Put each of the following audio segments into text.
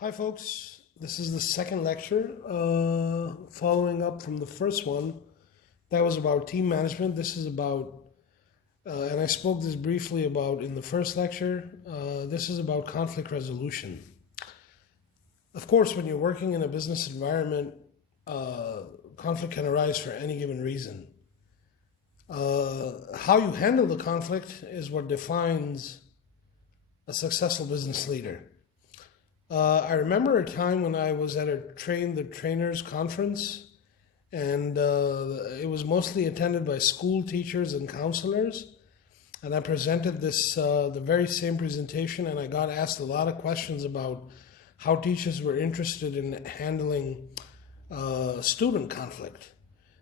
Hi folks, this is the second lecture following up from the first one. That was about team management. This is about, and I spoke this briefly about in the first lecture, this is about conflict resolution. Of course, when you're working in a business environment, conflict can arise for any given reason. How you handle the conflict is what defines a successful business leader. I remember a time when I was at the trainers conference, and it was mostly attended by school teachers and counselors. And I presented this, the very same presentation, and I got asked a lot of questions about how teachers were interested in handling student conflict.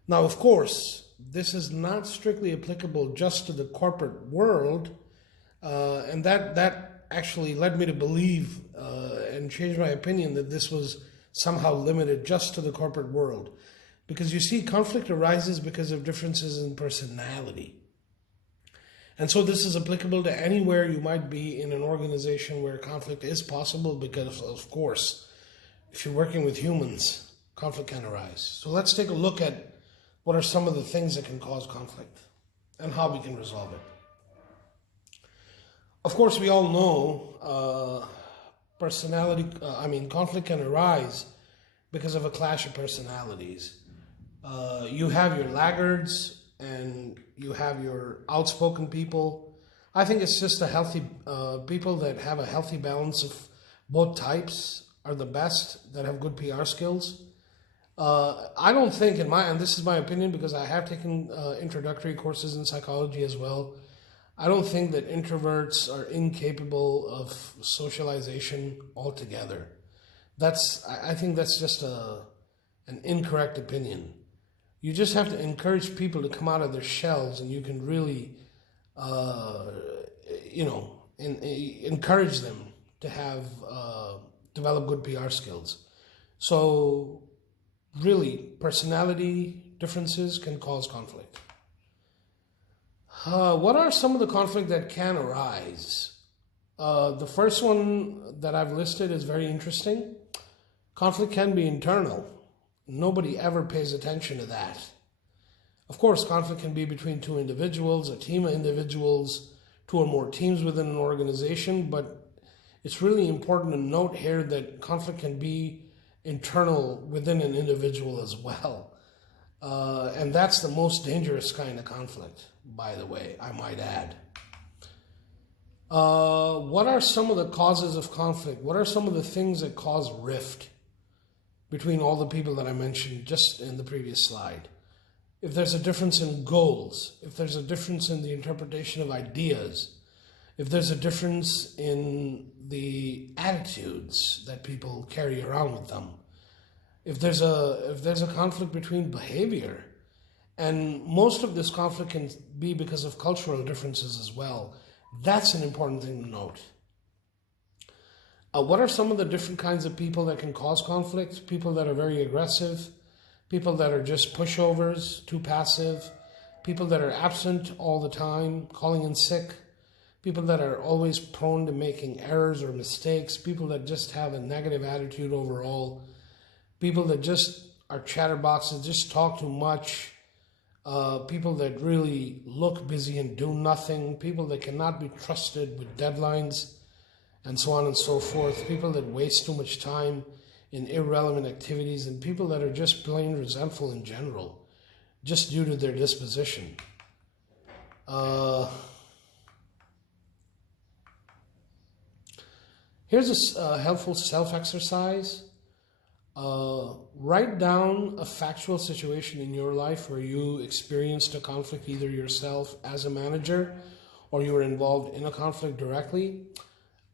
Now, of course, this is not strictly applicable just to the corporate world, and that actually led me to believe and change my opinion that this was somehow limited just to the corporate world. Because you see, conflict arises because of differences in personality. And so this is applicable to anywhere you might be in an organization where conflict is possible, because of course, if you're working with humans, conflict can arise. So let's take a look at what are some of the things that can cause conflict and how we can resolve it. Of course, we all know conflict can arise because of a clash of personalities. You have your laggards and you have your outspoken people. I think it's just a healthy, people that have a healthy balance of both types are the best, that have good PR skills. I don't think and this is my opinion because I have taken introductory courses in psychology as well. I don't think that introverts are incapable of socialization altogether. I think that's just an incorrect opinion. You just have to encourage people to come out of their shells, and you can really, encourage them to have develop good PR skills. So, really, personality differences can cause conflict. What are some of the conflict that can arise? The first one that I've listed is very interesting. Conflict can be internal. Nobody ever pays attention to that. Of course, conflict can be between two individuals, a team of individuals, two or more teams within an organization, but it's really important to note here that conflict can be internal within an individual as well. And that's the most dangerous kind of conflict, by the way, I might add. What are some of the causes of conflict? What are some of the things that cause rift between all the people that I mentioned just in the previous slide? If there's a difference in goals, if there's a difference in the interpretation of ideas, if there's a difference in the attitudes that people carry around with them, if there's a conflict between behavior, and most of this conflict can be because of cultural differences as well, that's an important thing to note. What are some of the different kinds of people that can cause conflict? People that are very aggressive, people that are just pushovers, too passive, people that are absent all the time, calling in sick, people that are always prone to making errors or mistakes, people that just have a negative attitude overall, people that just are chatterboxes, just talk too much, people that really look busy and do nothing, people that cannot be trusted with deadlines, and so on and so forth, people that waste too much time in irrelevant activities, and people that are just plain resentful in general, just due to their disposition. Here's a helpful self-exercise. Write down a factual situation in your life where you experienced a conflict, either yourself as a manager or you were involved in a conflict directly.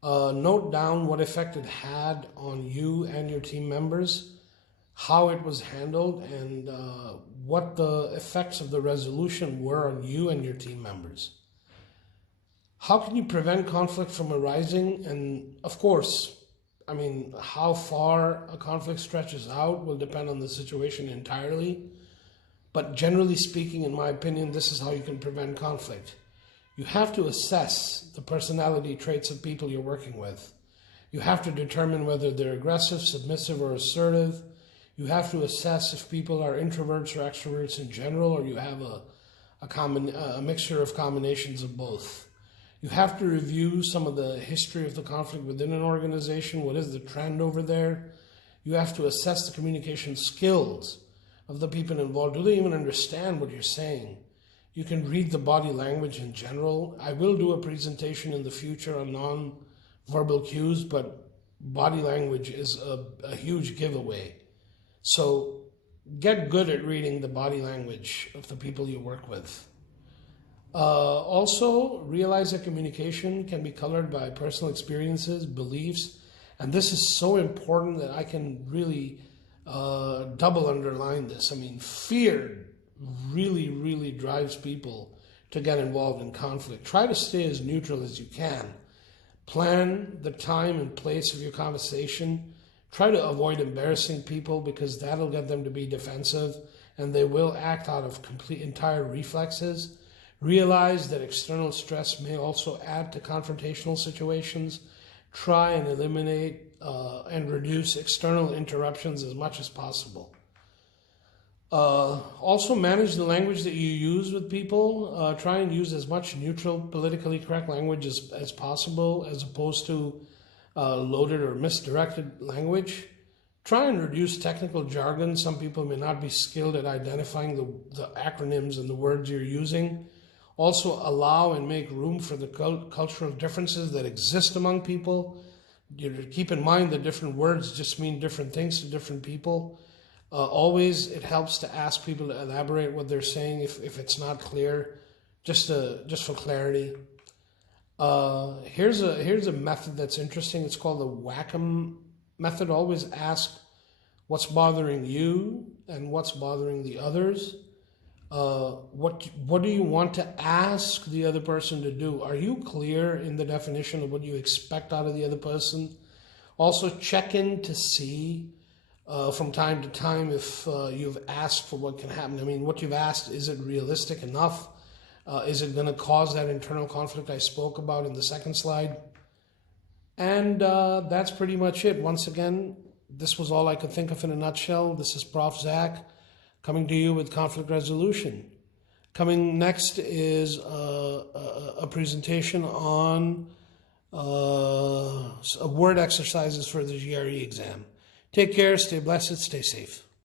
Note down what effect it had on you and your team members, how it was handled, and what the effects of the resolution were on you and your team members. How can you prevent conflict from arising? And of course, how far a conflict stretches out will depend on the situation entirely. But generally speaking, in my opinion, this is how you can prevent conflict. You have to assess the personality traits of people you're working with. You have to determine whether they're aggressive, submissive, or assertive. You have to assess if people are introverts or extroverts in general, or you have a mixture of combinations of both. You have to review some of the history of the conflict within an organization. What is the trend over there? You have to assess the communication skills of the people involved. Do they even understand what you're saying? You can read the body language in general. I will do a presentation in the future on non-verbal cues, but body language is a huge giveaway. So get good at reading the body language of the people you work with. Also, realize that communication can be colored by personal experiences, beliefs, and this is so important that I can really double underline this. I mean, fear really, really drives people to get involved in conflict. Try to stay as neutral as you can. Plan the time and place of your conversation. Try to avoid embarrassing people because that'll get them to be defensive and they will act out of entire reflexes. Realize that external stress may also add to confrontational situations. Try and eliminate and reduce external interruptions as much as possible. Also manage the language that you use with people. Try and use as much neutral, politically correct language as possible, as opposed to loaded or misdirected language. Try and reduce technical jargon. Some people may not be skilled at identifying the acronyms and the words you're using. Also allow and make room for the cultural differences that exist among people. Keep in mind that different words just mean different things to different people. Always it helps to ask people to elaborate what they're saying if it's not clear, just for clarity. Here's a method that's interesting. It's called the Wacom Method. Always ask what's bothering you and what's bothering the others. What do you want to ask the other person to do? Are you clear in the definition of what you expect out of the other person? Also check in to see from time to time if you've asked for what can happen. I mean, what you've asked, is it realistic enough? Is it going to cause that internal conflict I spoke about in the second slide? And that's pretty much it. Once again, this was all I could think of in a nutshell. This is Prof.ZAK coming to you with conflict resolution. Coming next is a presentation on word exercises for the GRE exam. Take care, stay blessed, stay safe.